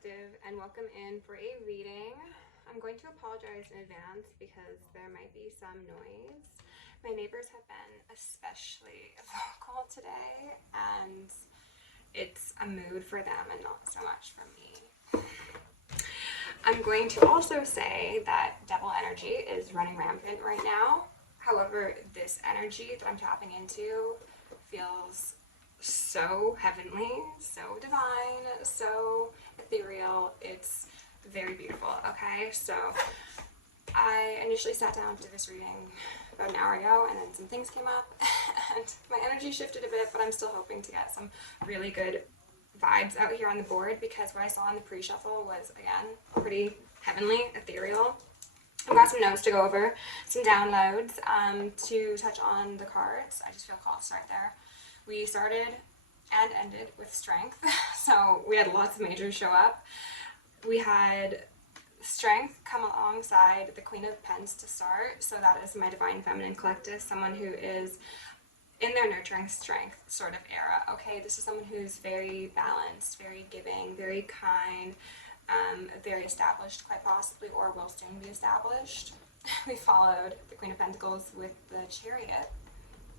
Collective, and welcome in for a reading. I'm going to apologize in advance because there might be some noise. My neighbors have been especially vocal today, and it's a mood for them and not so much for me. I'm going to also say that devil energy is running rampant right now. However, this energy that I'm tapping into feels so heavenly, so divine, so ethereal. It's very beautiful, okay? So I initially sat down to do this reading about an hour ago, and then some things came up, and my energy shifted a bit, but I'm still hoping to get some really good vibes out here on the board, because what I saw in the pre-shuffle was, again, pretty heavenly, ethereal. I've got some notes to go over, some downloads to touch on the cards. I just feel called to start there. We started and ended with strength, so we had lots of majors show up. We had strength come alongside the Queen of Pens to start, so that is my Divine Feminine Collective, someone who is in their nurturing strength sort of era, okay? This is someone who's very balanced, very giving, very kind, very established quite possibly, or will soon be established. We followed the Queen of Pentacles with the Chariot,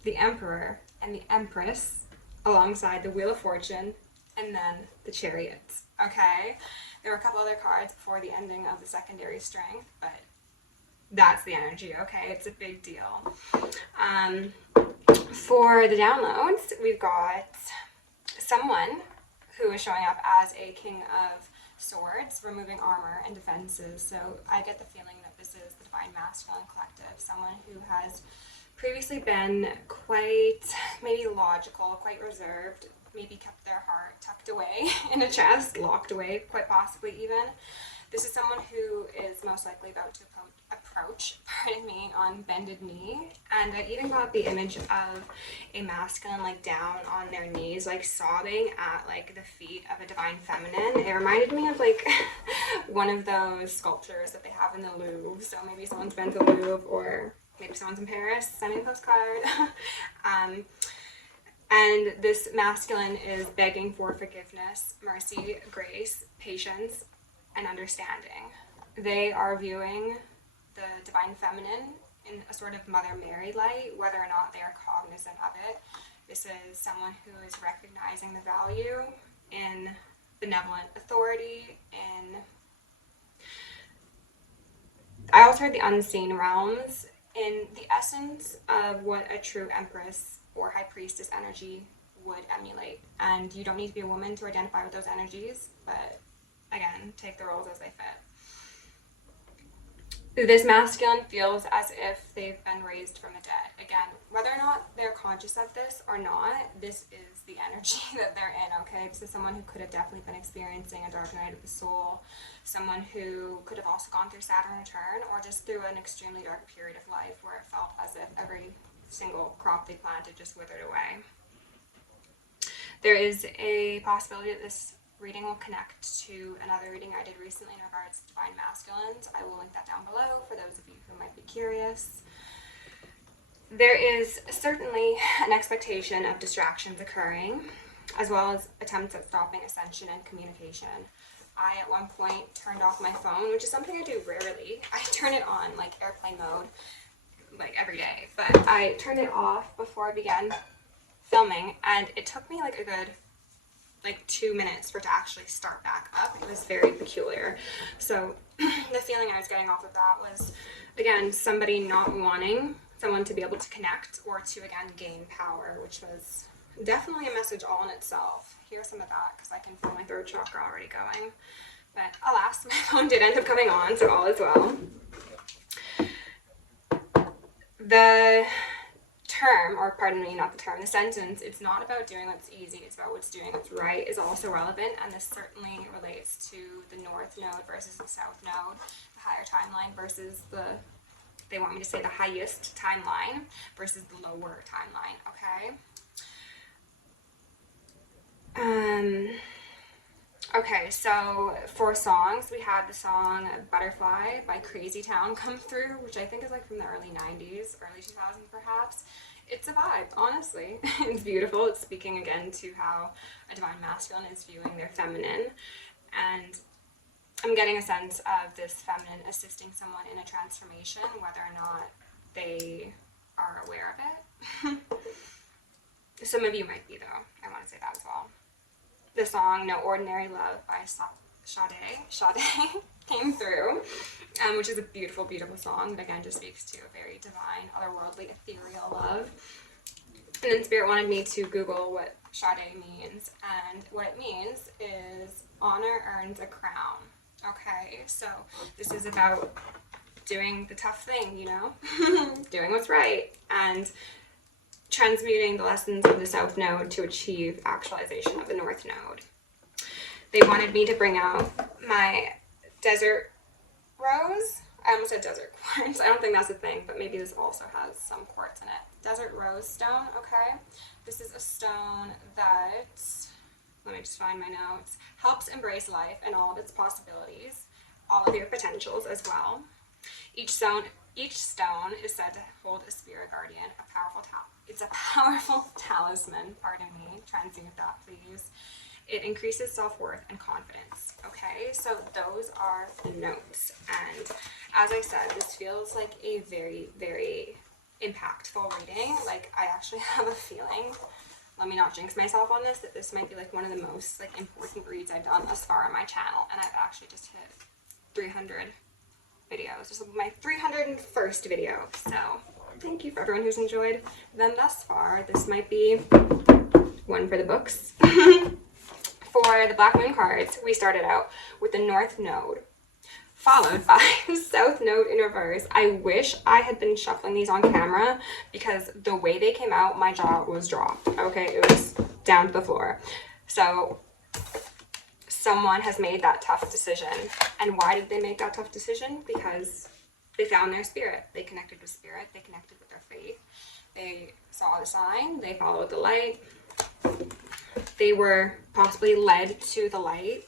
the Emperor, and the Empress, alongside the Wheel of Fortune, and then the Chariots, okay? There were a couple other cards before the ending of the secondary strength, but that's the energy, okay? It's a big deal. For the downloads, we've got someone who is showing up as a King of Swords, removing armor and defenses. So I get the feeling that this is the Divine Masculine Collective, someone who has previously been quite maybe logical, quite reserved, maybe kept their heart tucked away in a chest, locked away, quite possibly even. This is someone who is most likely about to approach, pardon me, on bended knee. And I even got the image of a masculine like down on their knees, like sobbing at like the feet of a divine feminine. It reminded me of like one of those sculptures that they have in the Louvre. So maybe someone's been to the Louvre, or maybe someone's in Paris. Send me a postcard. And this masculine is begging for forgiveness, mercy, grace, patience, and understanding. They are viewing the divine feminine in a sort of Mother Mary light, whether or not they are cognizant of it. This is someone who is recognizing the value in benevolent authority, in... I also heard the unseen realms, in the essence of what a true Empress or High Priestess energy would emulate. And you don't need to be a woman to identify with those energies, but again, take the roles as they fit. This masculine feels as if they've been raised from the dead. Again, whether or not they're conscious of this or not, this is the energy that they're in, okay? This is someone who could have definitely been experiencing a dark night of the soul, someone who could have also gone through Saturn return, or just through an extremely dark period of life where it felt as if every single crop they planted just withered away. There is a possibility that this reading will connect to another reading I did recently in regards to divine masculines. I will link that down below for those of you who might be curious. There is certainly an expectation of distractions occurring, as well as attempts at stopping ascension and communication. I at one point turned off my phone, which is something I do rarely. I turn it on like airplane mode like every day, but I turned it off before I began filming, and it took me like a good 2 minutes for it to actually start back up. It was very peculiar. So the feeling I was getting off of that was, again, somebody not wanting someone to be able to connect or to, again, gain power, which was definitely a message all in itself. Here's some of that, because I can feel my third chakra already going. But alas, my phone did end up coming on, so all is well. The term, or pardon me, not the term, the sentence, it's not about doing what's easy, it's about what's doing what's right, is also relevant, and this certainly relates to the north node versus the south node, the higher timeline versus the, they want me to say the highest timeline versus the lower timeline, okay? Okay, so for songs, we had the song Butterfly by Crazy Town come through, which I think is like from the early 90s, early 2000s perhaps. It's a vibe, honestly. It's beautiful. It's speaking again to how a divine masculine is viewing their feminine. And I'm getting a sense of this feminine assisting someone in a transformation, whether or not they are aware of it. Some of you might be, though. I want to say that as well. The song No Ordinary Love by Sade came through, which is a beautiful, beautiful song that again just speaks to a very divine, otherworldly, ethereal love. And then Spirit wanted me to Google what Sade means, and what it means is honor earns a crown. Okay, so this is about doing the tough thing, you know, doing what's right, and transmuting the lessons of the South Node to achieve actualization of the North Node. They wanted me to bring out my desert rose. I almost said desert quartz. I don't think that's a thing, but maybe this also has some quartz in it. Desert rose stone, okay? This is a stone that, let me just find my notes, helps embrace life and all of its possibilities, all of your potentials as well. Each stone is said to hold a spirit guardian, it's a powerful talisman, pardon me, translate that please. It increases self-worth and confidence, okay? So those are the notes, and as I said, this feels like a very, very impactful reading. Like, I actually have a feeling, let me not jinx myself on this, that this might be like one of the most like important reads I've done thus far on my channel, and I've actually just hit 300 videos. This will be my 301st video, so thank you for everyone who's enjoyed them thus far. This might be one for the books. For the Black Moon cards, we started out with the North Node, followed by the South Node in reverse. I wish I had been shuffling these on camera, because the way they came out, my jaw was dropped, okay? It was down to the floor. So someone has made that tough decision. And why did they make that tough decision? Because they found their spirit. They connected with spirit. They connected with their faith. They saw the sign. They followed the light. They were possibly led to the light.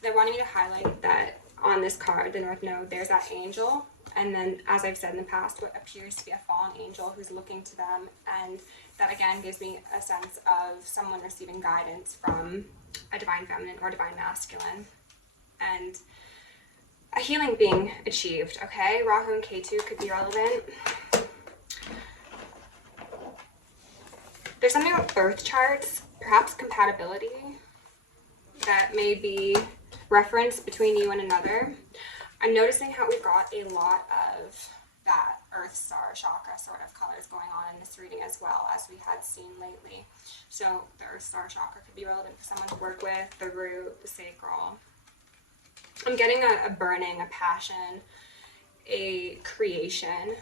They wanted me to highlight that on this card, the North Node, there's that angel. And then, as I've said in the past, what appears to be a fallen angel who's looking to them. And that, again, gives me a sense of someone receiving guidance from a divine feminine or divine masculine. And a healing being achieved, okay? Rahu and Ketu could be relevant. There's something about birth charts, perhaps compatibility, that may be referenced between you and another. I'm noticing how we've got a lot of that Earth Star chakra sort of colors going on in this reading, as well as we had seen lately. So the Earth Star chakra could be relevant for someone to work with, the root, the sacral. I'm getting a burning, a passion, a creation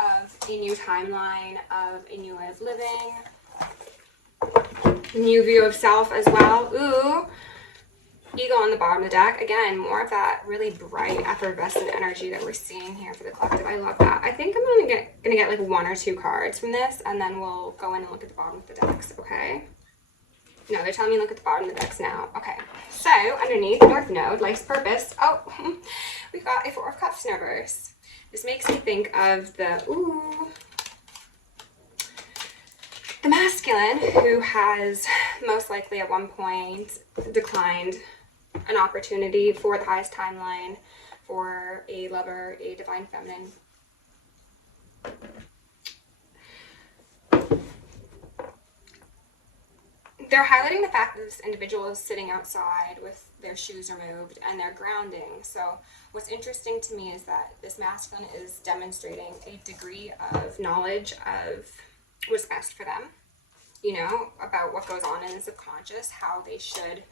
of a new timeline, of a new way of living, new view of self as well. Ooh, Eagle on the bottom of the deck. Again, more of that really bright, effervescent energy that we're seeing here for the collective. I love that. I think I'm gonna get like 1 or 2 cards from this, and then we'll go in and look at the bottom of the decks, okay? No, they're telling me to look at the bottom of the decks now. Okay, so underneath North Node, life's purpose. Oh, we've got a 4 of Cups in reverse. This makes me think of the masculine who has most likely at one point declined an opportunity for the highest timeline, for a lover, a divine feminine. They're highlighting the fact that this individual is sitting outside with their shoes removed and they're grounding. So what's interesting to me is that this masculine is demonstrating a degree of knowledge of what's best for them, you know, about what goes on in the subconscious, how they should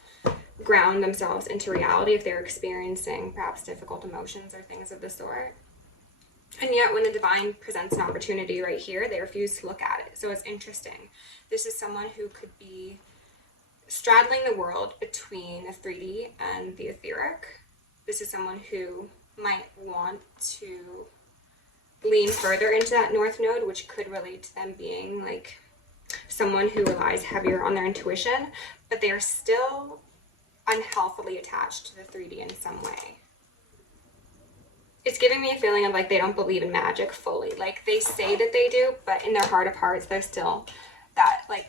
ground themselves into reality if they're experiencing perhaps difficult emotions or things of the sort. And yet when the divine presents an opportunity right here, they refuse to look at it. So it's interesting. This is someone who could be straddling the world between the 3D and the etheric. This is someone who might want to lean further into that North Node, which could relate to them being like someone who relies heavier on their intuition, but they are still unhealthily attached to the 3D in some way. It's giving me a feeling of like they don't believe in magic fully. Like they say that they do, but in their heart of hearts, there's still that like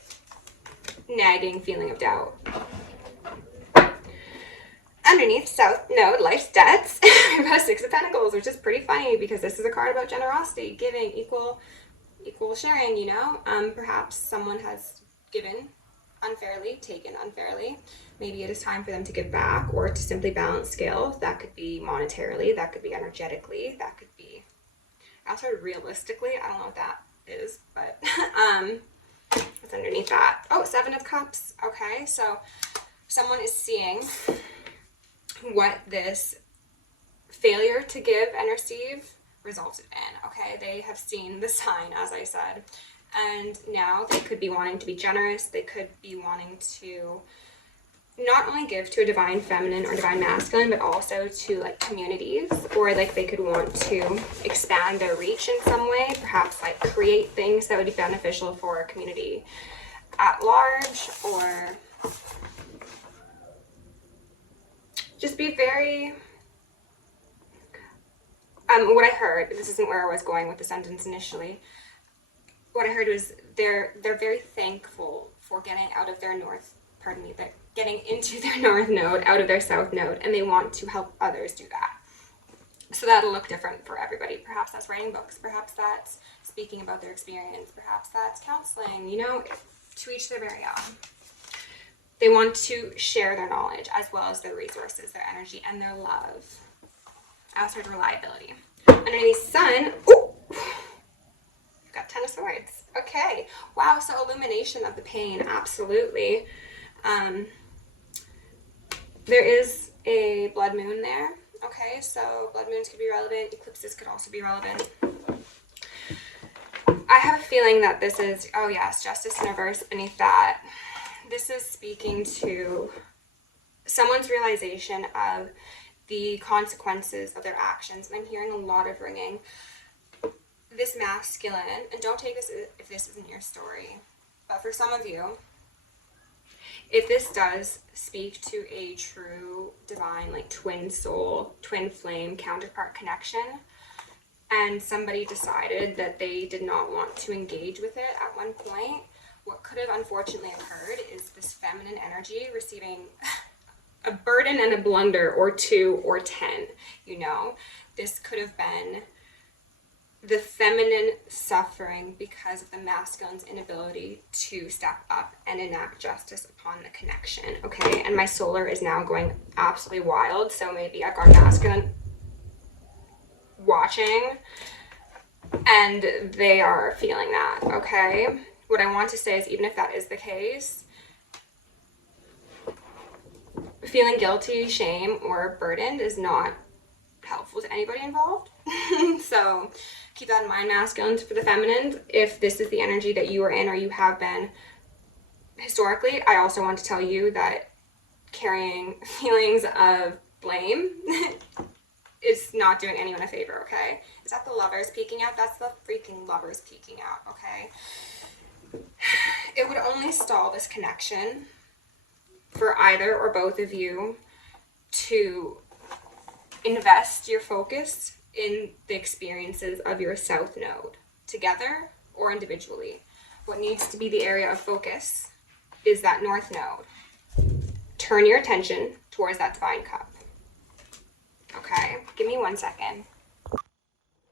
nagging feeling of doubt. Underneath South Node, Life's Debts, we've got a Six of Pentacles, which is pretty funny because this is a card about generosity, giving, equal sharing, you know? Perhaps someone has given unfairly, taken unfairly. Maybe it is time for them to give back or to simply balance scales. That could be monetarily, that could be energetically, that could be, I also heard realistically, I don't know what that is, but what's underneath that? Oh, Seven of Cups. Okay, so someone is seeing what this failure to give and receive resulted in. Okay, they have seen the sign, as I said, and now they could be wanting to be generous. They could be wanting to not only give to a divine feminine or divine masculine, but also to like communities, or like they could want to expand their reach in some way, perhaps like create things that would be beneficial for a community at large, or just be very, what I heard, this isn't where I was going with the sentence initially, what I heard was they're very thankful for getting out of their getting into their north node, out of their south node, and they want to help others do that. So that'll look different for everybody. Perhaps that's writing books, perhaps that's speaking about their experience, perhaps that's counseling, you know, to each their very own. They want to share their knowledge as well as their resources, their energy, and their love. I also heard reliability. Underneath Sun, ooh, we've got Ten of Swords. Okay, wow, so illumination of the pain, absolutely. There is a blood moon there. Okay, so blood moons could be relevant. Eclipses could also be relevant. I have a feeling that this is, oh yes, Justice in reverse beneath that. This is speaking to someone's realization of the consequences of their actions. And I'm hearing a lot of ringing. This masculine, and don't take this if this isn't your story, but for some of you, if this does speak to a true divine, like twin soul, twin flame, counterpart connection, and somebody decided that they did not want to engage with it at one point, what could have unfortunately occurred is this feminine energy receiving a burden and a blunder, or 2 or 10, you know? This could have been the feminine suffering because of the masculine's inability to step up and enact justice upon the connection, okay? And my solar is now going absolutely wild, so maybe I've got masculine watching and they are feeling that, okay? What I want to say is, even if that is the case, feeling guilty, shame, or burdened is not helpful to anybody involved. So keep that in mind, masculines. For the feminines, if this is the energy that you are in or you have been historically, I also want to tell you that carrying feelings of blame is not doing anyone a favor, okay? Is that the lovers peeking out? That's the freaking lovers peeking out, okay? It would only stall this connection for either or both of you to invest your focus in the experiences of your south node, together or individually. What needs to be the area of focus is that north node. Turn your attention towards that divine cup. Okay, give me 1 second.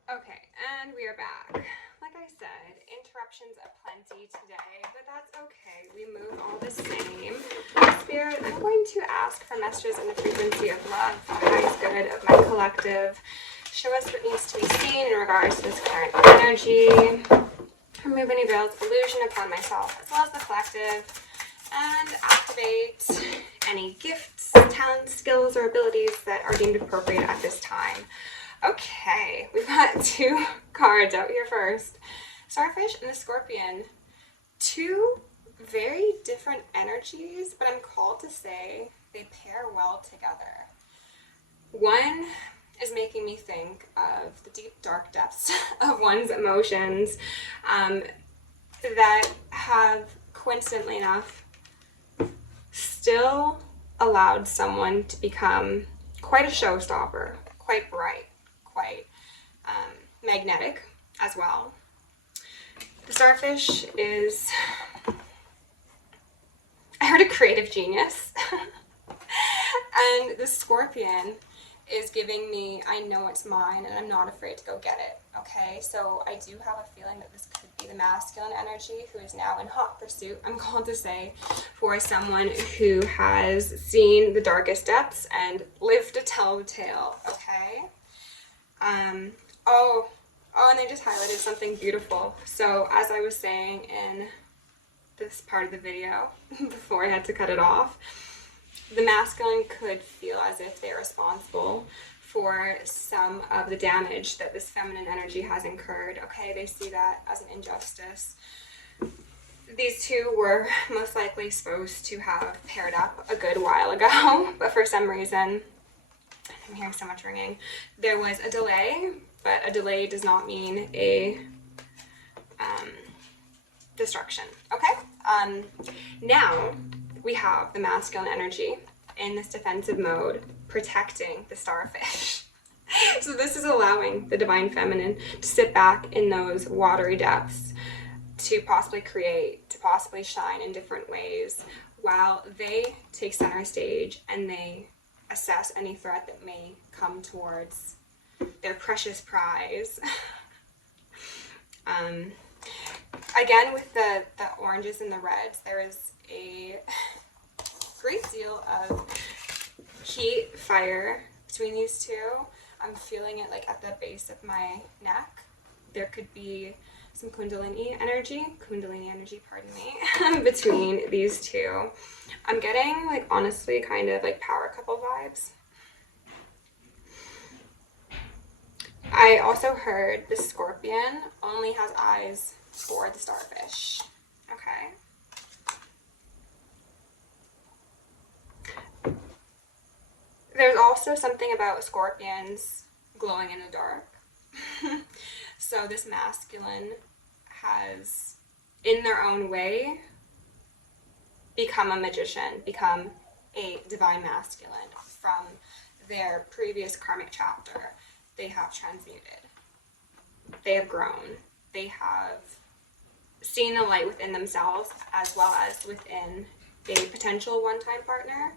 Okay, and we are back. Like I said, interruptions aplenty today, but that's okay. We move all the same. Spirit, I'm going to ask for messages in the frequency of love, for the highest good of my collective. Show us what needs to be seen in regards to this current energy. Remove any veils of illusion upon myself as well as the collective. And activate any gifts, talents, skills, or abilities that are deemed appropriate at this time. Okay, we've got 2 cards out here first. Starfish and the Scorpion. 2 very different energies, but I'm called to say they pair well together. One is making me think of the deep, dark depths of one's emotions that have, coincidentally enough, still allowed someone to become quite a showstopper, quite bright, quite magnetic as well. The Starfish is, I heard a creative genius. And the Scorpion is giving me, I know it's mine and I'm not afraid to go get it. Okay, so I do have a feeling that this could be the masculine energy who is now in hot pursuit, I'm called to say, for someone who has seen the darkest depths and lived to tell the tale. Okay. Oh, and they just highlighted something beautiful. So as I was saying in this part of the video before I had to cut it off, the masculine could feel as if they're responsible for some of the damage that this feminine energy has incurred. Okay, they see that as an injustice. These two were most likely supposed to have paired up a good while ago, but for some reason, I'm hearing so much ringing, there was a delay, but a delay does not mean a destruction. Okay, now we have the masculine energy in this defensive mode protecting the starfish. So this is allowing the divine feminine to sit back in those watery depths, to possibly create, to possibly shine in different ways, while they take center stage and they assess any threat that may come towards their precious prize. Again, with the oranges and the reds, there is a great deal of heat, fire between these two. I'm feeling it like at the base of my neck. There could be some Kundalini energy, pardon me, between these two. I'm getting, like, honestly, kind of like power couple vibes. I also heard the Scorpion only has eyes for the starfish. Okay. There's also something about scorpions glowing in the dark. So this masculine has, in their own way, become a magician, become a divine masculine from their previous karmic chapter. They have transmuted. They have grown. They have seen the light within themselves as well as within a potential one-time partner.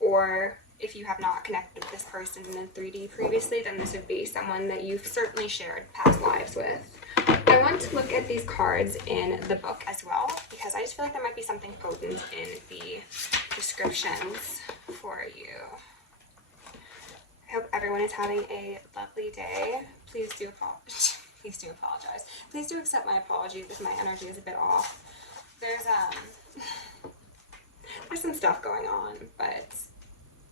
Or if you have not connected with this person in 3D previously, then this would be someone that you've certainly shared past lives with. I want to look at these cards in the book as well, because I just feel like there might be something potent in the descriptions for you. I hope everyone is having a lovely day. Please do apologize. Please do apologize. Please do accept my apologies if my energy is a bit off. There's some stuff going on, but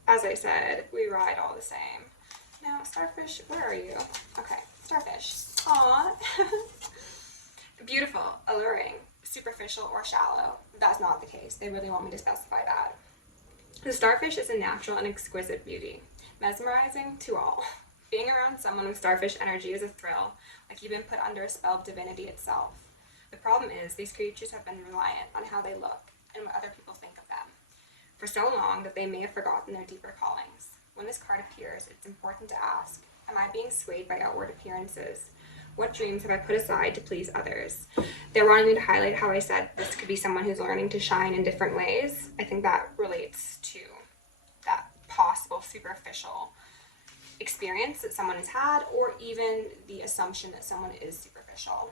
as I said, we ride all the same. Now, starfish, where are you? Okay, starfish. Aww. Beautiful, alluring, superficial, or shallow. That's not the case. They really want me to specify that. The starfish is a natural and exquisite beauty, mesmerizing to all. Being around someone with starfish energy is a thrill, like you've been put under a spell of divinity itself. The problem is these creatures have been reliant on how they look and what other people think of them for so long that they may have forgotten their deeper callings. When this card appears, it's important to ask, am I being swayed by outward appearances? What dreams have I put aside to please others? They're wanting me to highlight how I said this could be someone who's learning to shine in different ways. I think that relates to that possible superficial experience that someone has had, or even the assumption that someone is superficial.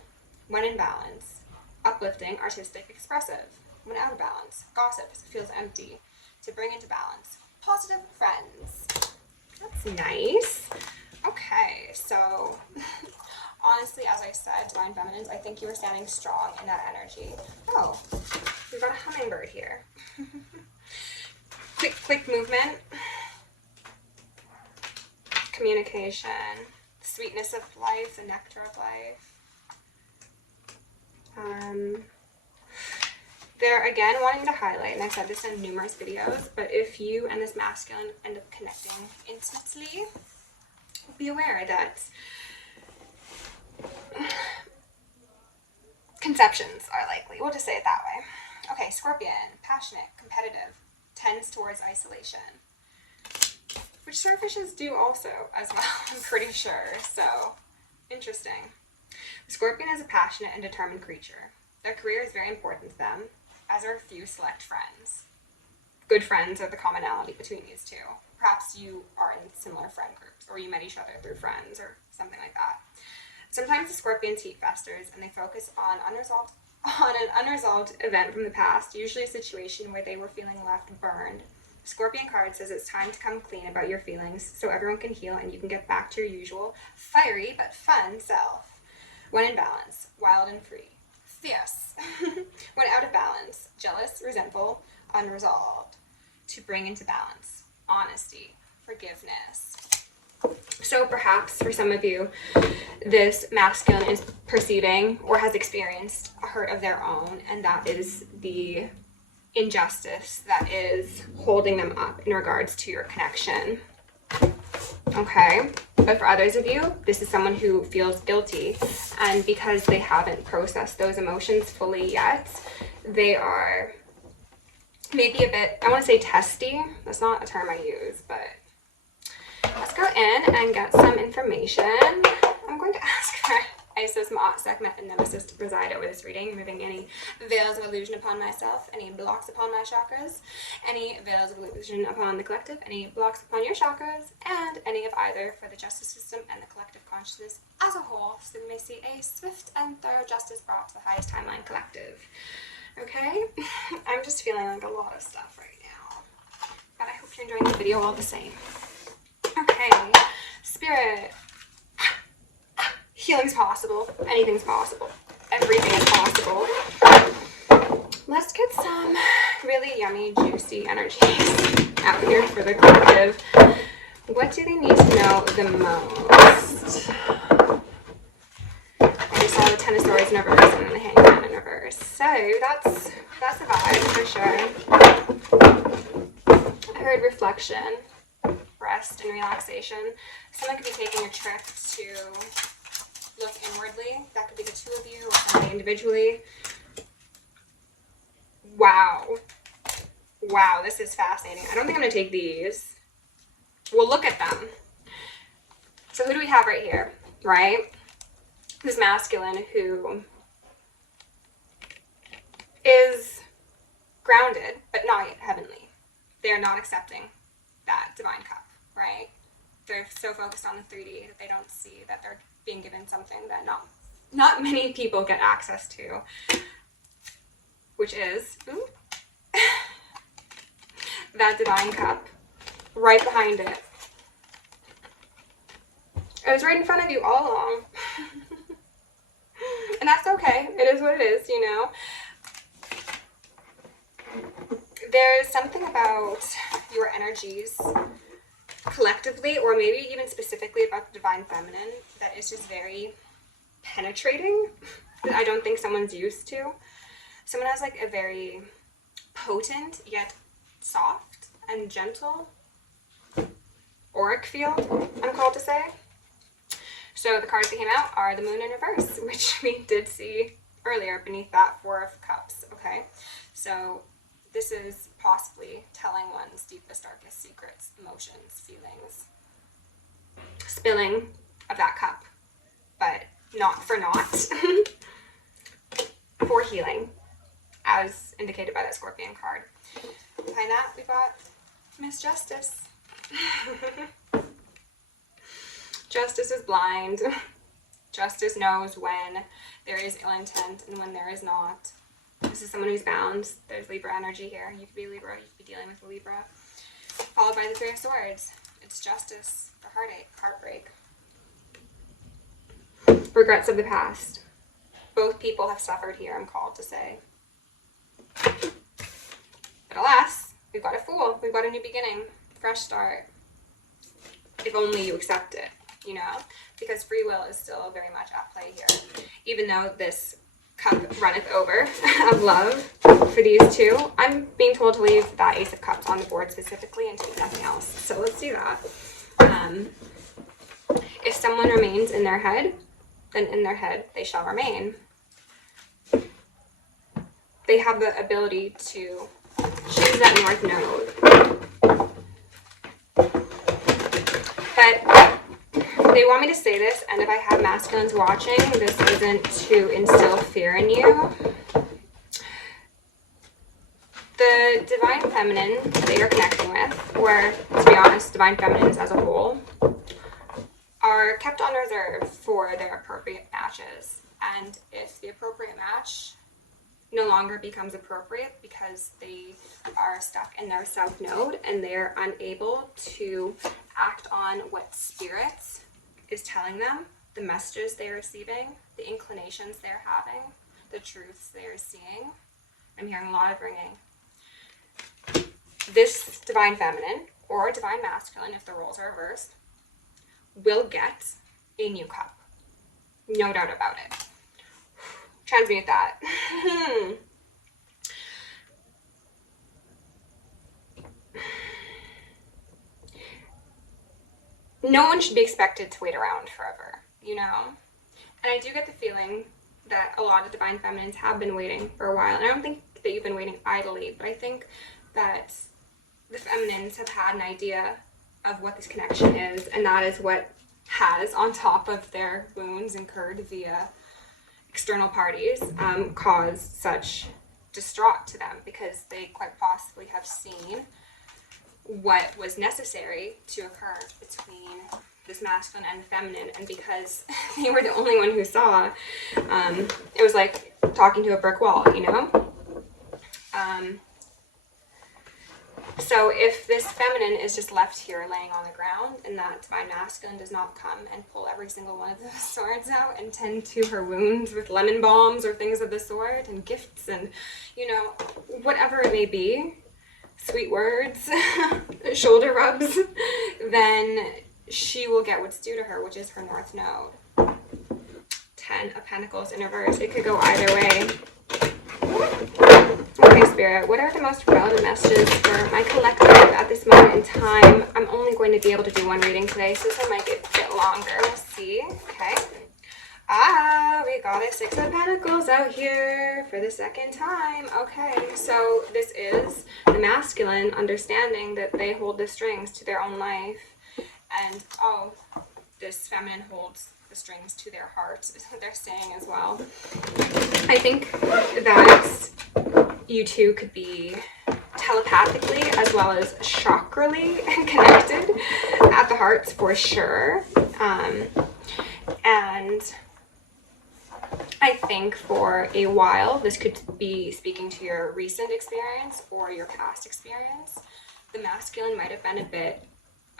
When in balance, uplifting, artistic, expressive. When out of balance, gossip, feels empty. To bring into balance, positive friends. That's nice. Okay, so honestly, as I said, divine feminines, I think you were standing strong in that energy. Oh, we've got a hummingbird here. Quick movement. Communication. The sweetness of life, the nectar of life. They're again wanting to highlight, and I've said this in numerous videos, but if you and this masculine end up connecting intimately, be aware that conceptions are likely. We'll just say it that way. Okay, Scorpion, passionate, competitive, tends towards isolation, which starfishes do also as well, I'm pretty sure. So, interesting. The Scorpion is a passionate and determined creature. Their career is very important to them, as are a few select friends. good friends are the commonality between these two. Perhaps you are in similar friend groups, or you met each other through friends, or something like that. Sometimes the Scorpion's heat festers, and they focus on an unresolved event from the past, usually a situation where they were feeling left burned. The Scorpion card says it's time to come clean about your feelings so everyone can heal and you can get back to your usual fiery but fun self. When in balance, wild and free. Fierce. When out of balance, jealous, resentful, unresolved. To bring into balance, honesty, forgiveness. So perhaps for some of you, this masculine is perceiving or has experienced a hurt of their own, and that is the injustice that is holding them up in regards to your connection. Okay, but for others of you, this is someone who feels guilty, and because they haven't processed those emotions fully yet, they are maybe a bit, I want to say testy. That's not a term I use, but let's go in and get some information. I'm going to ask for Isis, Ma'at, Sekhmet, and Nemesis to preside over this reading, removing any veils of illusion upon myself, any blocks upon my chakras, any veils of illusion upon the collective, any blocks upon your chakras, and any of either for the justice system and the collective consciousness as a whole, so we may see a swift and thorough justice brought to the highest timeline collective. Okay? I'm just feeling like a lot of stuff right now, but I hope you're enjoying the video all the same. Okay, Spirit. Healing's possible. Anything's possible. Everything is possible. Let's get some really yummy, juicy energies out here for the collective. What do they need to know the most? I just saw the Ten of Swords in reverse and then the Hangman in reverse. So that's a vibe for sure. I heard reflection, rest, and relaxation. Someone could be taking a trip to look inwardly. That could be the two of you or somebody individually. Wow, this is fascinating. I don't think I'm going to take these. We'll look at them. So who do we have right here, right? This masculine who is grounded, but not yet heavenly. They're not accepting that divine cup, right? They're so focused on the 3D that they don't see that they're being given something that not many people get access to, which is that divine cup right behind it. It was right in front of you all along. And that's okay. It is what it is, you know. There's something about your energies collectively, or maybe even specifically about the divine feminine, that is just very penetrating that I don't think someone's used to. Someone has like a very potent yet soft and gentle auric field, I'm called to say. So the cards that came out are the Moon in reverse, which we did see earlier beneath that Four of Cups, okay? So this is possibly telling one's deepest, darkest secrets, emotions, feelings. Spilling of that cup, but not for naught. For healing, as indicated by that Scorpion card. Behind that, we got Miss Justice. Justice is blind. Justice knows when there is ill intent and when there is not. This is someone who's bound. There's Libra energy here. You could be Libra, you could be dealing with a Libra. Followed by the Three of Swords. It's justice for heartache, heartbreak. Regrets of the past. Both people have suffered here, I'm called to say. But alas, we've got a Fool. We've got a new beginning. Fresh start. If only you accept it, you know? Because free will is still very much at play here. Even though this cup runneth over of love for these two, I'm being told to leave that Ace of Cups on the board specifically and take nothing else. So let's do that. If someone remains in their head, then in their head they shall remain. They have the ability to choose that North Node. But they want me to say this, and if I have masculines watching, this isn't to instill fear in you. The divine feminine that you're connecting with, or to be honest, divine feminines as a whole, are kept on reserve for their appropriate matches. And if the appropriate match no longer becomes appropriate because they are stuck in their south node and they're unable to act on what spirit is telling them, the messages they're receiving, the inclinations they're having, the truths they're seeing. I'm hearing a lot of ringing. This divine feminine or divine masculine, if the roles are reversed, will get a new cup. No doubt about it. Transmute that. No one should be expected to wait around forever, you know? And I do get the feeling that a lot of divine feminines have been waiting for a while. And I don't think that you've been waiting idly, but I think that the feminines have had an idea of what this connection is, and that is what has, on top of their wounds incurred via external parties, caused such distraught to them, because they quite possibly have seen what was necessary to occur between this masculine and feminine, and because they were the only one who saw, it was like talking to a brick wall, you know? So if this feminine is just left here laying on the ground, and that divine masculine does not come and pull every single one of those swords out and tend to her wounds with lemon balms or things of the sort, and gifts and, you know, whatever it may be, sweet words, shoulder rubs, then she will get what's due to her, which is her north node. 10 of Pentacles in reverse. It could go either way. Okay, Spirit, what are the most relevant messages for my collective at this moment in time? I'm only going to be able to do one reading today, so this one might get a bit longer. We'll see. Okay. We got a 6 of Pentacles out here for the second time. Okay, so this is the masculine understanding that they hold the strings to their own life. And, oh, this feminine holds the strings to their hearts, is what they're saying as well. I think that you two could be telepathically as well as chakrally connected at the hearts for sure. And I think for a while this could be speaking to your recent experience or your past experience. The masculine might have been a bit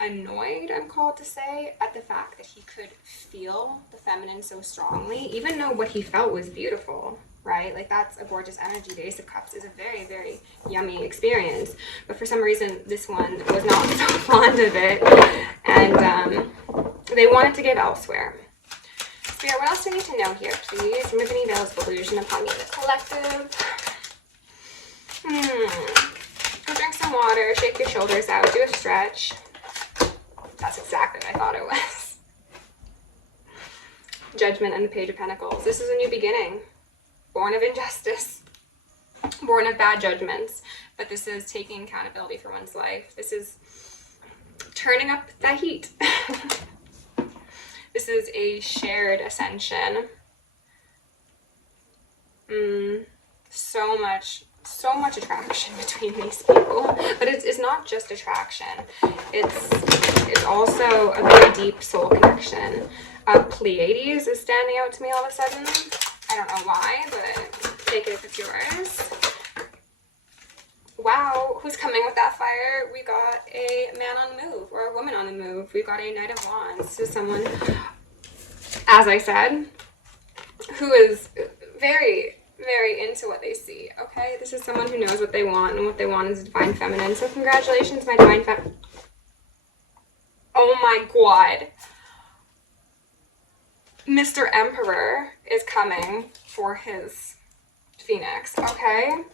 annoyed, I'm called to say, at the fact that he could feel the feminine so strongly, even though what he felt was beautiful, right? Like, that's a gorgeous energy. The Ace of Cups is a very, very yummy experience, but for some reason this one was not so fond of it, and they wanted to give elsewhere. Spirit, what else do we need to know here, please? Remove any veils of illusion upon me, the collective. Go drink some water, shake your shoulders out, do a stretch. That's exactly what I thought it was. Judgment and the Page of Pentacles. This is a new beginning. Born of injustice. Born of bad judgments. But this is taking accountability for one's life. This is turning up the heat. This is a shared ascension. So much attraction between these people, but it's not just attraction. It's also a very deep soul connection. Pleiades is standing out to me all of a sudden. I don't know why, but take it if it's yours. Wow, who's coming with that fire? We got a man on the move, or a woman on the move. We've got a Knight of Wands. So someone, as I said, who is very, very into what they see, okay? This is someone who knows what they want, and what they want is a divine feminine. So congratulations, my divine feminine. Oh my god. Mr. Emperor is coming for his Phoenix, okay?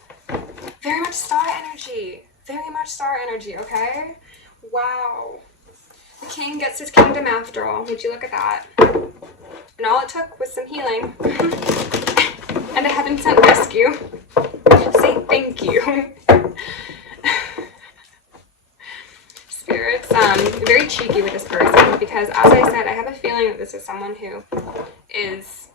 Very much star energy. Very much star energy, okay? Wow. The king gets his kingdom after all. Would you look at that? And all it took was some healing. And a heaven-sent rescue. Say thank you. Spirits, very cheeky with this person, because as I said, I have a feeling that this is someone who is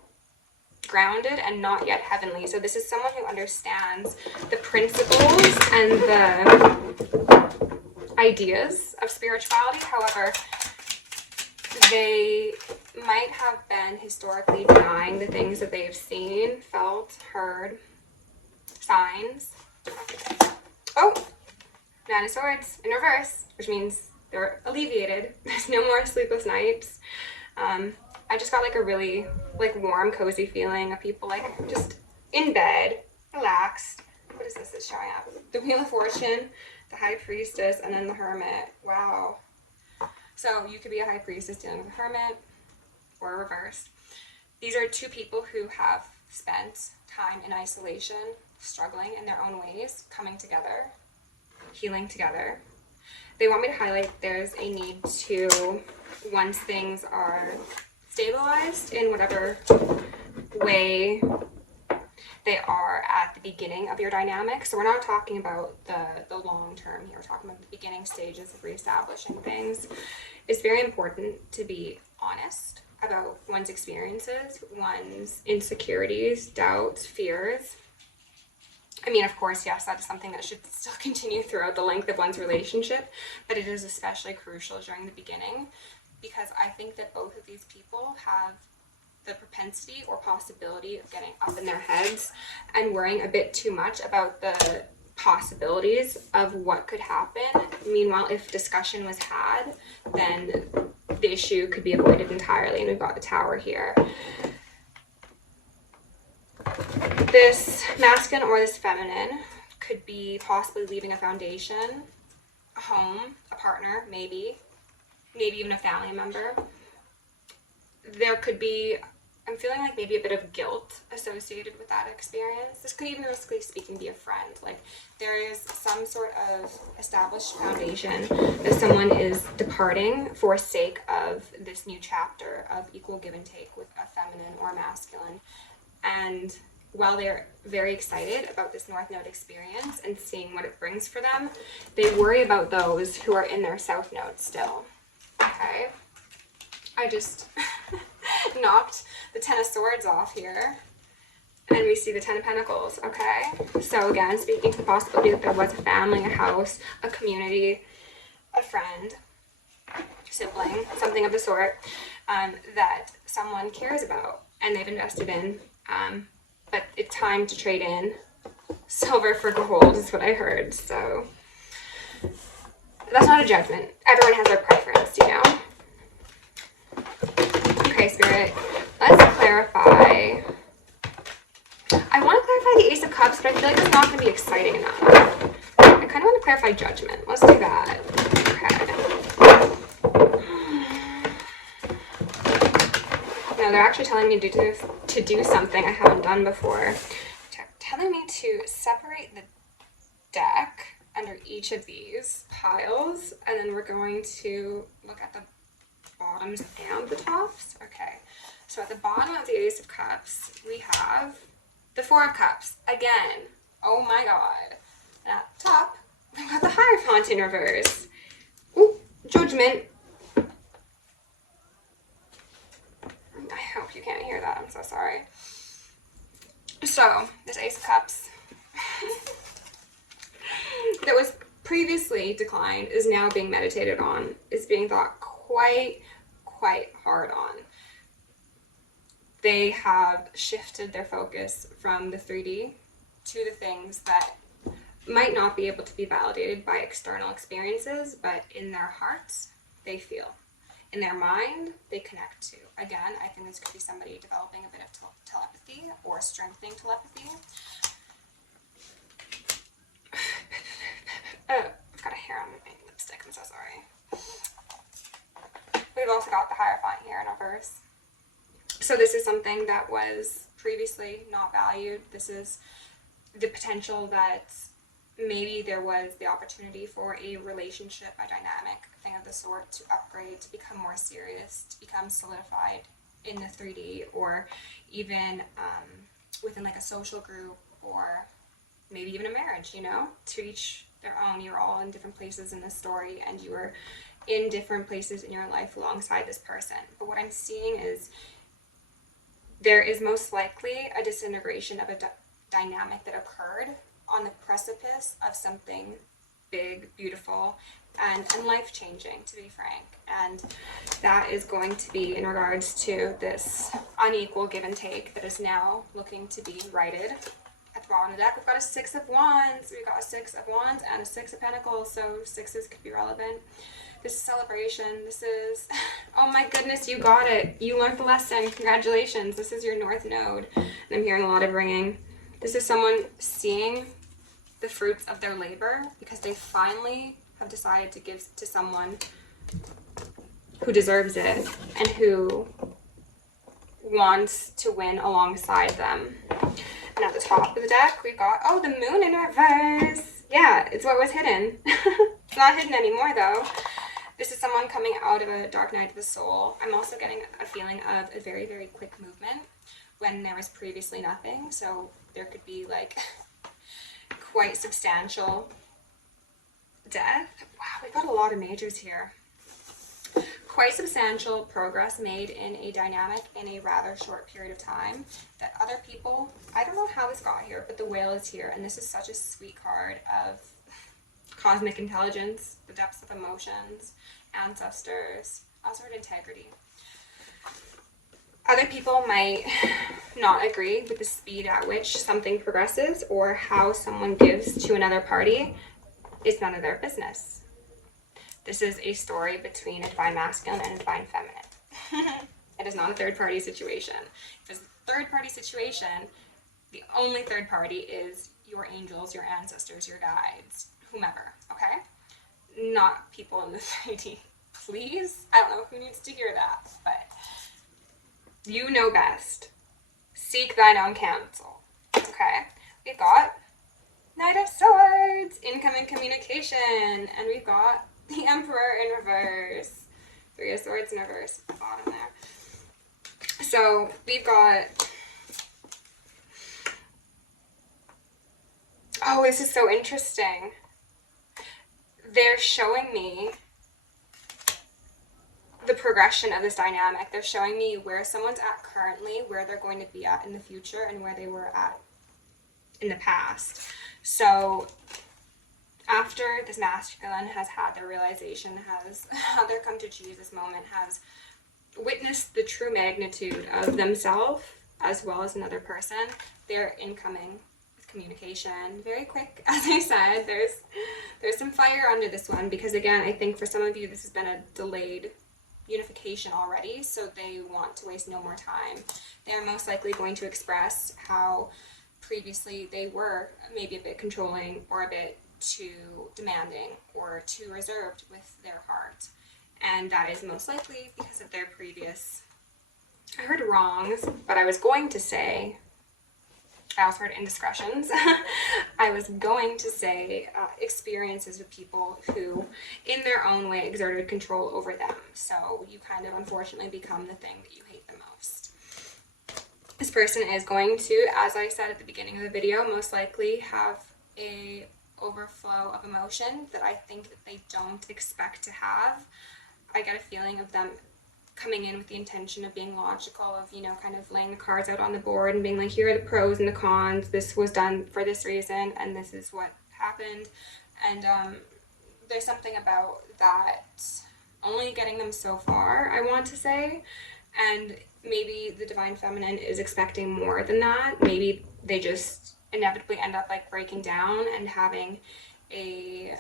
grounded and not yet heavenly. So this is someone who understands the principles and the ideas of spirituality. However, they might have been historically denying the things that they've seen, felt, heard, signs. Oh, Nine of Swords in reverse, which means they're alleviated. There's no more sleepless nights. I just got like a really like warm, cozy feeling of people like just in bed, relaxed. What is this that's showing up? The Wheel of Fortune, the High Priestess, and then the Hermit. Wow. So you could be a High Priestess dealing with a Hermit or reversed. These are two people who have spent time in isolation, struggling in their own ways, coming together, healing together. They want me to highlight there's a need to, once things are stabilized in whatever way they are at the beginning of your dynamic. So we're not talking about the long term here. We're talking about the beginning stages of reestablishing things. It's very important to be honest about one's experiences, one's insecurities, doubts, fears. I mean, of course, yes, that is something that should still continue throughout the length of one's relationship, but it is especially crucial during the beginning, because I think that both of these people have the propensity or possibility of getting up in their heads and worrying a bit too much about the possibilities of what could happen. Meanwhile, if discussion was had, then the issue could be avoided entirely, and we've got the Tower here. This masculine or this feminine could be possibly leaving a foundation, a home, a partner, maybe even a family member. There could be, I'm feeling like maybe a bit of guilt associated with that experience. This could even, realistically speaking, be a friend. Like there is some sort of established foundation that someone is departing for sake of this new chapter of equal give and take with a feminine or masculine. And while they're very excited about this North Node experience and seeing what it brings for them, they worry about those who are in their South Node still. Okay? I just knocked the Ten of Swords off here, and we see the Ten of Pentacles, okay? So again, speaking to the possibility that there was a family, a house, a community, a friend, sibling, something of the sort, that someone cares about and they've invested in, but it's time to trade in silver for gold is what I heard. So that's not a judgment. Everyone has their preference, you know? Okay, Spirit, let's clarify. I want to clarify the Ace of Cups, but I feel like it's not going to be exciting enough. I kind of want to clarify Judgment. Let's do that. Okay. No, they're actually telling me to do something I haven't done before. They're telling me to separate the deck under each of these piles, and then we're going to look at the bottoms and the tops. Okay, so at the bottom of the Ace of Cups, we have the Four of Cups. Again, oh my god. And at the top, we've got the Hierophant in reverse. Ooh, Judgment. I hope you can't hear that. I'm so sorry. So, this Ace of Cups that was previously declined is now being meditated on, is being thought quite hard on. They have shifted their focus from the 3D to the things that might not be able to be validated by external experiences, but in their hearts, they feel. In their mind, they connect to. Again, I think this could be somebody developing a bit of telepathy or strengthening telepathy. I've got a hair on my lipstick, I'm so sorry. We've also got the Hierophant here in reverse. So this is something that was previously not valued. This is the potential that maybe there was the opportunity for a relationship, a dynamic thing of the sort, to upgrade, to become more serious, to become solidified in the 3D, or even within like a social group, or maybe even a marriage, you know, to each their own. You're all in different places in this story, and you are in different places in your life alongside this person. But what I'm seeing is there is most likely a disintegration of a dynamic that occurred on the precipice of something big, beautiful, and life-changing, to be frank. And that is going to be in regards to this unequal give and take that is now looking to be righted. At the bottom of the deck, we've got a Six of Wands, we've got a Six of Wands and a Six of Pentacles, so sixes could be relevant. This is celebration. This is, oh my goodness, you got it. You learned the lesson. Congratulations. This is your North Node. And I'm hearing a lot of ringing. This is someone seeing the fruits of their labor because they finally have decided to give to someone who deserves it and who wants to win alongside them. And at the top of the deck, we've got, oh, the moon in reverse. Yeah, it's what was hidden. It's not hidden anymore, though. This is someone coming out of a dark night of the soul. I'm also getting a feeling of a very, very quick movement when there was previously nothing. So there could be like quite substantial death. Wow, we've got a lot of majors here. Quite substantial progress made in a dynamic in a rather short period of time that other people, I don't know how this got here, but the whale is here. And this is such a sweet card of cosmic intelligence, the depths of emotions, ancestors, also integrity. Other people might not agree with the speed at which something progresses or how someone gives to another party. It's none of their business. This is a story between a divine masculine and a divine feminine. It is not a third-party situation. If it's a third-party situation, the only third party is your angels, your ancestors, your guides, whomever, okay? Not people in the 3D. Please? I don't know who needs to hear that, but you know best. Seek thine own counsel, okay? We've got Knight of Swords, incoming communication, and we've got the Emperor in reverse. Three of Swords in reverse at the bottom there. So we've got, oh, this is so interesting. They're showing me the progression of this dynamic. They're showing me where someone's at currently, where they're going to be at in the future, and where they were at in the past. So after this masculine has had their realization, has had their come to Jesus moment, has witnessed the true magnitude of themselves as well as another person, they're incoming with communication. Very quick, as I said, there's some fire under this one because, again, I think for some of you this has been a delayed unification already, so they want to waste no more time. They're most likely going to express how previously they were maybe a bit controlling or a bit too demanding or too reserved with their heart. And that is most likely because of their previous, I heard wrongs, but I was going to say, I also heard indiscretions. I was going to say experiences with people who, in their own way, exerted control over them. So you kind of, unfortunately, become the thing that you hate the most. This person is going to, as I said at the beginning of the video, most likely have a overflow of emotion that I think that they don't expect to have. I get a feeling of them coming in with the intention of being logical, of, you know, kind of laying the cards out on the board and being like, here are the pros and the cons, this was done for this reason, and this is what happened. And there's something about that only getting them so far, I want to say, and maybe the divine feminine is expecting more than that. Maybe they just inevitably end up like breaking down and having a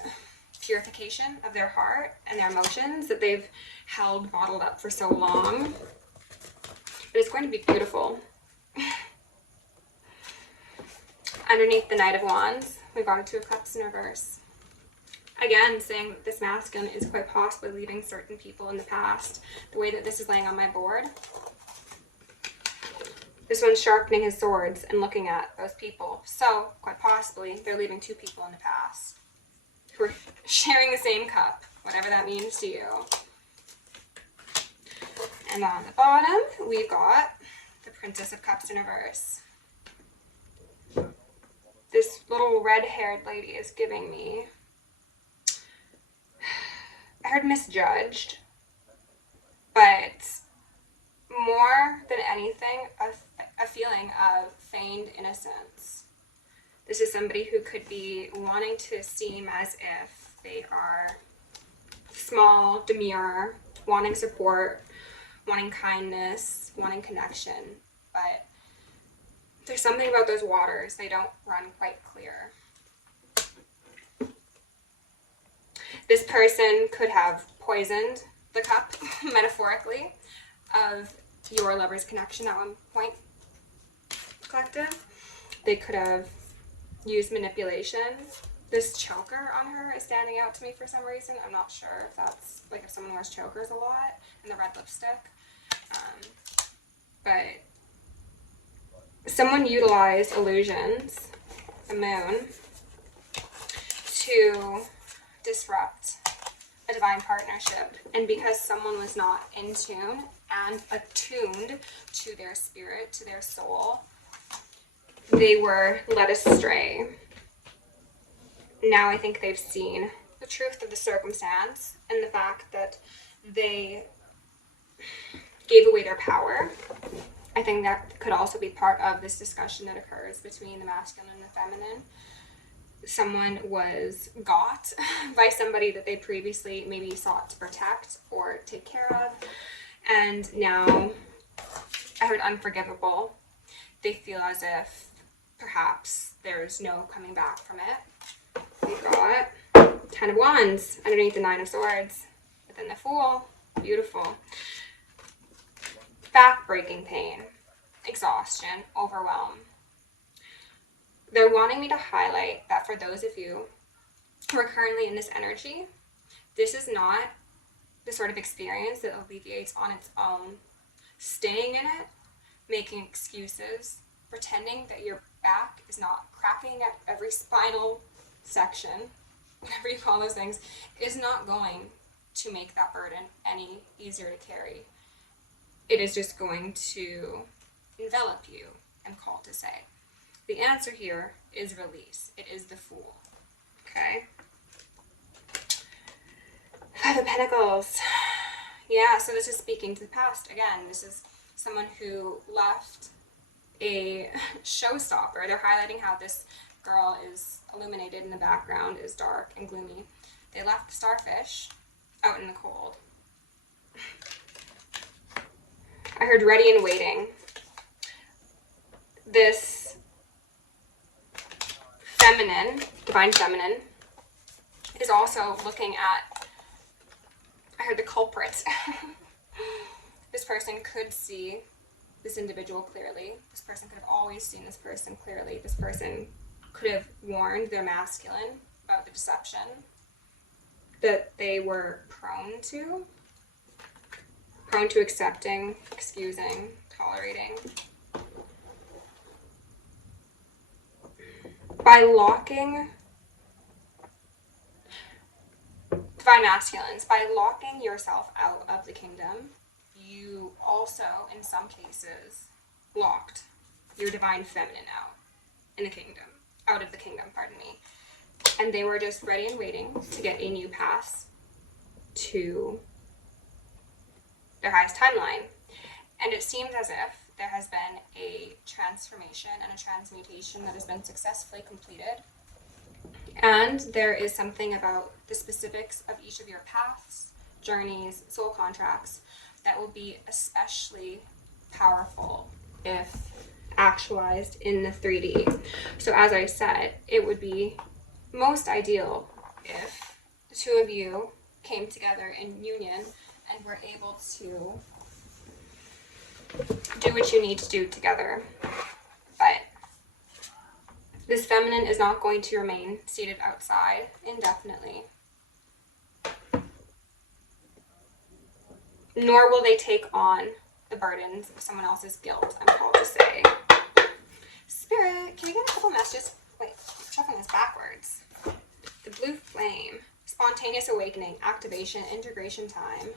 purification of their heart and their emotions that they've held bottled up for so long. But it's going to be beautiful. Underneath the Knight of Wands, we've got a Two of Cups in reverse. Again, saying that this masculine is quite possibly leaving certain people in the past. The way that this is laying on my board, this one's sharpening his swords and looking at those people. So, quite possibly, they're leaving two people in the past who are sharing the same cup, whatever that means to you. And on the bottom, we've got the Princess of Cups in reverse. This little red-haired lady is giving me, I heard misjudged, but more than anything, a feeling of feigned innocence. This is somebody who could be wanting to seem as if they are small, demure, wanting support, wanting kindness, wanting connection, but there's something about those waters, they don't run quite clear. This person could have poisoned the cup, metaphorically, of your lover's connection at one point, collective. They could have used manipulation. This choker on her is standing out to me for some reason. I'm not sure if that's, like, if someone wears chokers a lot, and the red lipstick. But someone utilized illusions, the moon, to disrupt a divine partnership. And because someone was not in tune and attuned to their spirit, to their soul, they were led astray. Now I think they've seen the truth of the circumstance and the fact that they gave away their power. I think that could also be part of this discussion that occurs between the masculine and the feminine. Someone was got by somebody that they previously maybe sought to protect or take care of, and now, I heard unforgivable. They feel as if perhaps there's no coming back from it. We've got 10 of Wands underneath the 9 of Swords, within the Fool. Beautiful. Back-breaking pain, exhaustion, overwhelm. They're wanting me to highlight that for those of you who are currently in this energy, this is not the sort of experience that alleviates on its own. Staying in it, making excuses, pretending that your back is not cracking at every spinal section, whatever you call those things, is not going to make that burden any easier to carry. It is just going to envelop you and call to say. The answer here is release. It is the Fool. Okay? 5 of Pentacles. Yeah, so this is speaking to the past. Again, this is someone who left a showstopper. They're highlighting how this girl is illuminated in the background, is dark and gloomy. They left the starfish out in the cold. I heard ready and waiting. This feminine, divine feminine, is also looking at, I heard the culprit. This person could see this individual clearly. This person could have always seen this person clearly. This person could have warned their masculine about the deception that they were prone to accepting, excusing, tolerating. By locking, divine masculines, by locking yourself out of the kingdom, you also, in some cases, locked your divine feminine out of the kingdom, pardon me. And they were just ready and waiting to get a new pass to their highest timeline. And it seems as if there has been a transformation and a transmutation that has been successfully completed. And there is something about the specifics of each of your paths, journeys, soul contracts that will be especially powerful if actualized in the 3D. So as I said, it would be most ideal if the two of you came together in union and were able to do what you need to do together. But this feminine is not going to remain seated outside indefinitely. Nor will they take on the burdens of someone else's guilt, I'm called to say. Spirit, can we get a couple messages? Wait, I'm shuffling this backwards. The blue flame, spontaneous awakening, activation, integration time.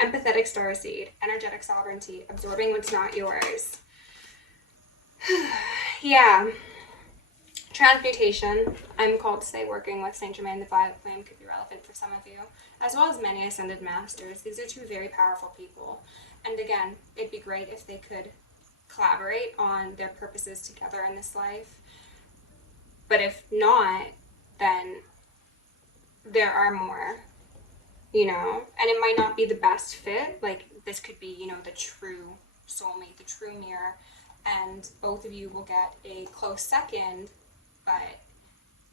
Empathetic starseed, energetic sovereignty, absorbing what's not yours. Yeah. Transmutation, I'm called to say working with Saint Germain the Violet Flame could be relevant for some of you, as well as many Ascended Masters. These are two very powerful people. And again, it'd be great if they could collaborate on their purposes together in this life. But if not, then there are more, you know, and it might not be the best fit. Like, this could be, you know, the true soulmate, the true mirror, and both of you will get a close second. But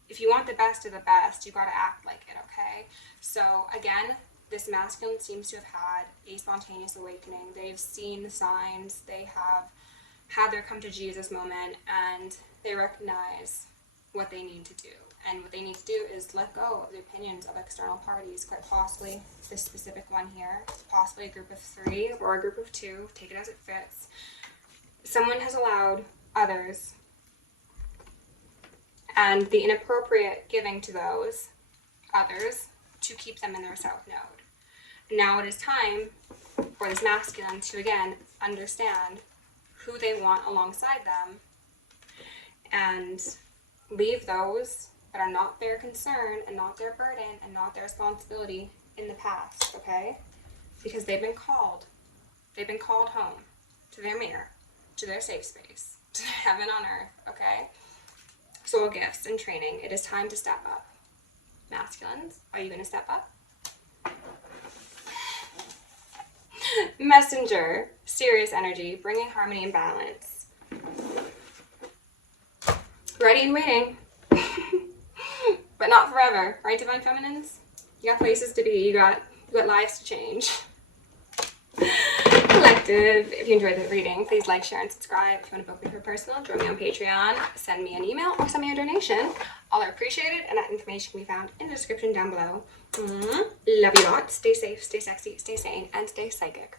if you want the best of the best, you got to act like it, okay? So again, this masculine seems to have had a spontaneous awakening. They've seen the signs, they have had their come to Jesus moment, and they recognize what they need to do. And what they need to do is let go of the opinions of external parties, quite possibly this specific one here, possibly a group of 3 or a group of 2, take it as it fits. Someone has allowed others and the inappropriate giving to those others to keep them in their south node. Now it is time for this masculine to again understand who they want alongside them and leave those that are not their concern and not their burden and not their responsibility in the past, okay? Because they've been called. They've been called home to their mirror, to their safe space, to their heaven on earth, okay? Soul gifts and training. It is time to step up. Masculines, are you going to step up? Messenger, serious energy, bringing harmony and balance. Ready and waiting. But not forever, right, Divine Feminines? You got places to be, you got lives to change. Collective, if you enjoyed the reading, please like, share, and subscribe. If you want to book me for personal, join me on Patreon, send me an email, or send me a donation. All are appreciated, and that information can be found in the description down below. Love you lots. Stay safe, stay sexy, stay sane, and stay psychic.